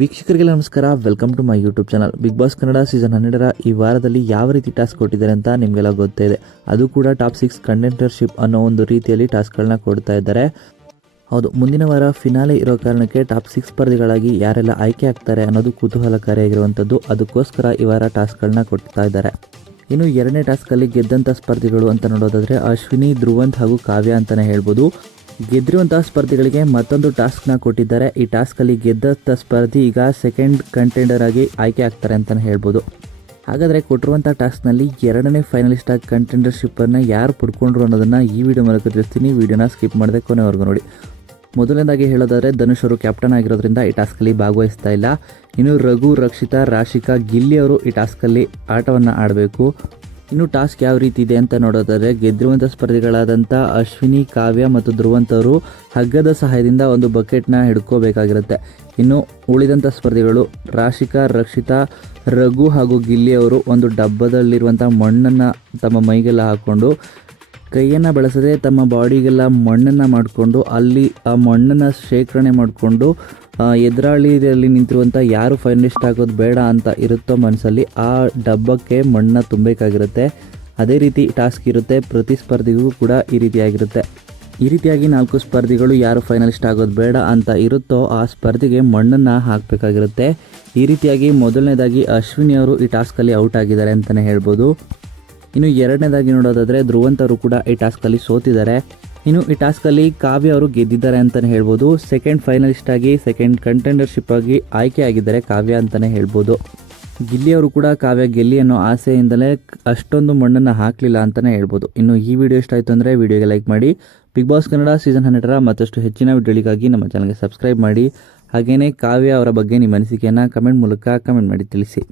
ವೀಕ್ಷಕರಿಗೆ ನಮಸ್ಕಾರ, welcome to my YouTube channel. Bigg Boss Kannada season 12ರ ಈ ವಾರದಲ್ಲಿ ಯಾವ ರೀತಿ ಟಾಸ್ಕ್ ಕೊಟ್ಟಿದ್ದಾರೆ ಅಂತ ನಿಮಗೆಲ್ಲ ಗೊತ್ತೇ ಇದೆ. ಅದು ಕೂಡ ಟಾಪ್ 6 ಕಂಟೆಂಡರ್ಶಿಪ್ ಅನ್ನೋ ಒಂದು ರೀತಿಯಲ್ಲಿ ಟಾಸ್ಕ್ಗಳನ್ನ ಕೊಡ್ತಾ ಇದ್ದಾರೆ. ಹೌದು, ಮುಂದಿನ ವಾರ ಫಿನಾಲೆ ಇರೋ ಕಾರಣಕ್ಕೆ ಟಾಪ್ 6 ಸ್ಪರ್ಧಿಗಳಾಗಿ ಯಾರೆಲ್ಲ ಆಯ್ಕೆ ಆಗ್ತಾರೆ ಅನ್ನೋದು ಕುತೂಹಲಕಾರಿಯಾಗಿರುವಂಥದ್ದು. ಅದಕ್ಕೋಸ್ಕರ ಈ ವಾರ ಟಾಸ್ಕ್ಗಳನ್ನ ಕೊಡ್ತಾ ಇದ್ದಾರೆ. ಇನ್ನು ಎರಡನೇ ಟಾಸ್ಕಲ್ಲಿ ಗೆದ್ದಂಥ ಸ್ಪರ್ಧಿಗಳು ಅಂತ ನೋಡೋದಾದರೆ ಅಶ್ವಿನಿ, ಧ್ರುವಂತ್ ಹಾಗೂ ಕಾವ್ಯ ಅಂತಲೇ ಹೇಳ್ಬೋದು. ಗೆದ್ದಿರುವಂತಹ ಸ್ಪರ್ಧಿಗಳಿಗೆ ಮತ್ತೊಂದು ಟಾಸ್ಕ್ನ ಕೊಟ್ಟಿದ್ದಾರೆ. ಈ ಟಾಸ್ಕಲ್ಲಿ ಗೆದ್ದಂಥ ಸ್ಪರ್ಧಿ ಈಗ ಸೆಕೆಂಡ್ ಕಂಟೆಂಡರ್ ಆಗಿ ಆಯ್ಕೆ ಆಗ್ತಾರೆ ಅಂತಲೇ ಹೇಳ್ಬೋದು. ಹಾಗಾದರೆ ಕೊಟ್ಟಿರುವಂಥ ಟಾಸ್ಕ್ನಲ್ಲಿ ಎರಡನೇ ಫೈನಲಿಸ್ಟ್ ಆಗಿ ಕಂಟೆಂಡರ್ಶಿಪ್ಪನ್ನು ಯಾರು ಪಡ್ಕೊಂಡ್ರು ಅನ್ನೋದನ್ನು ಈ ವಿಡಿಯೋ ಮೂಲಕ ತಿಳಿಸ್ತೀನಿ. ವಿಡಿಯೋನ ಸ್ಕಿಪ್ ಮಾಡದೆ ಕೊನೆವರೆಗೂ ನೋಡಿ. ಮೊದಲನೇದಾಗಿ ಹೇಳೋದಾದರೆ ಧನುಷ್ ಅವರು ಕ್ಯಾಪ್ಟನ್ ಆಗಿರೋದ್ರಿಂದ ಈ ಟಾಸ್ಕಲ್ಲಿ ಭಾಗವಹಿಸ್ತಾ ಇಲ್ಲ. ಇನ್ನು ರಘು, ರಕ್ಷಿತಾ, ರಾಶಿಕಾ, ಗಿಲ್ಲಿ ಅವರು ಈ ಟಾಸ್ಕಲ್ಲಿ ಆಟವನ್ನು ಆಡಬೇಕು. ಇನ್ನು ಟಾಸ್ಕ್ ಯಾವ ರೀತಿ ಇದೆ ಅಂತ ನೋಡೋದಾದರೆ ಗೆದ್ದಿರುವಂಥ ಸ್ಪರ್ಧಿಗಳಾದಂಥ ಅಶ್ವಿನಿ, ಕಾವ್ಯ ಮತ್ತು ಧ್ರುವಂತ್ ಅವರು ಹಗ್ಗದ ಸಹಾಯದಿಂದ ಒಂದು ಬಕೆಟ್ನ ಹಿಡ್ಕೋಬೇಕಾಗಿರುತ್ತೆ. ಇನ್ನು ಉಳಿದಂಥ ಸ್ಪರ್ಧಿಗಳು ರಾಶಿಕಾ, ರಕ್ಷಿತಾ, ರಘು ಹಾಗೂ ಗಿಲ್ಲಿ ಅವರು ಒಂದು ಡಬ್ಬದಲ್ಲಿರುವಂಥ ಮಣ್ಣನ್ನು ತಮ್ಮ ಮೈಗೆಲ್ಲ ಹಾಕ್ಕೊಂಡು ಕೈಯನ್ನು ಬಳಸದೆ ತಮ್ಮ ಬಾಡಿಗೆಲ್ಲ ಮಣ್ಣನ್ನು ಮಾಡಿಕೊಂಡು ಅಲ್ಲಿ ಆ ಮಣ್ಣನ್ನು ಶೇಖರಣೆ ಮಾಡಿಕೊಂಡು ಎದುರಾಳಿಯಲ್ಲಿ ನಿಂತಿರುವಂಥ ಯಾರು ಫೈನಲಿಸ್ಟ್ ಆಗೋದು ಬೇಡ ಅಂತ ಇರುತ್ತೋ ಮನಸ್ಸಲ್ಲಿ ಆ ಡಬ್ಬಕ್ಕೆ ಮಣ್ಣನ್ನು ತುಂಬಬೇಕಾಗಿರುತ್ತೆ. ಅದೇ ರೀತಿ ಟಾಸ್ಕ್ ಇರುತ್ತೆ. ಪ್ರತಿ ಸ್ಪರ್ಧಿಗೂ ಕೂಡ ಈ ರೀತಿಯಾಗಿರುತ್ತೆ. ಈ ರೀತಿಯಾಗಿ 4 ಸ್ಪರ್ಧಿಗಳು ಯಾರು ಫೈನಲಿಸ್ಟ್ ಆಗೋದು ಬೇಡ ಅಂತ ಇರುತ್ತೋ ಆ ಸ್ಪರ್ಧಿಗೆ ಮಣ್ಣನ್ನು ಹಾಕಬೇಕಾಗಿರುತ್ತೆ. ಈ ರೀತಿಯಾಗಿ ಮೊದಲನೇದಾಗಿ ಅಶ್ವಿನಿ ಅವರು ಈ ಟಾಸ್ಕಲ್ಲಿ ಔಟ್ ಆಗಿದ್ದಾರೆ ಅಂತಲೇ ಹೇಳ್ಬೋದು. ಇನ್ನು ಎರಡನೇದಾಗಿ ನೋಡೋದಾದರೆ ಧ್ರುವಂತ್ ಅವರು ಕೂಡ ಈ ಟಾಸ್ಕಲ್ಲಿ ಸೋತಿದ್ದಾರೆ. ಇನ್ನು ಈ ಟಾಸ್ಕಲ್ಲಿ ಕಾವ್ಯ ಅವರು ಗೆದ್ದಿದ್ದಾರೆ ಅಂತಲೇ ಹೇಳ್ಬೋದು. ಸೆಕೆಂಡ್ ಫೈನಲಿಸ್ಟ್ ಆಗಿ ಸೆಕೆಂಡ್ ಕಂಟೆಂಡರ್ಶಿಪ್ ಆಗಿ ಆಯ್ಕೆ ಆಗಿದ್ದಾರೆ ಕಾವ್ಯ ಅಂತಲೇ ಹೇಳ್ಬೋದು. ಗಿಲ್ಲಿ ಅವರು ಕೂಡ ಕಾವ್ಯ ಗೆಲ್ಲಿ ಅನ್ನೋ ಆಸೆಯಿಂದಲೇ ಅಷ್ಟೊಂದು ಮಣ್ಣನ್ನು ಹಾಕಲಿಲ್ಲ ಅಂತಲೇ ಹೇಳ್ಬೋದು. ಇನ್ನು ಈ ವಿಡಿಯೋ ಇಷ್ಟ ಆಯಿತು ಅಂದರೆ ವಿಡಿಯೋಗೆ ಲೈಕ್ ಮಾಡಿ. ಬಿಗ್ ಬಾಸ್ ಕನ್ನಡ ಸೀಸನ್ 12ರ ಮತ್ತಷ್ಟು ಹೆಚ್ಚಿನ ವಿಡಿಯೋಗಳಿಗಾಗಿ ನಮ್ಮ ಚಾನಲ್ಗೆ ಸಬ್ಸ್ಕ್ರೈಬ್ ಮಾಡಿ. ಹಾಗೆಯೇ ಕಾವ್ಯ ಅವರ ಬಗ್ಗೆ ನಿಮ್ಮ ಅನಿಸಿಕೆಯನ್ನು ಕಮೆಂಟ್ ಮೂಲಕ ಕಮೆಂಟ್ ಮಾಡಿ ತಿಳಿಸಿ.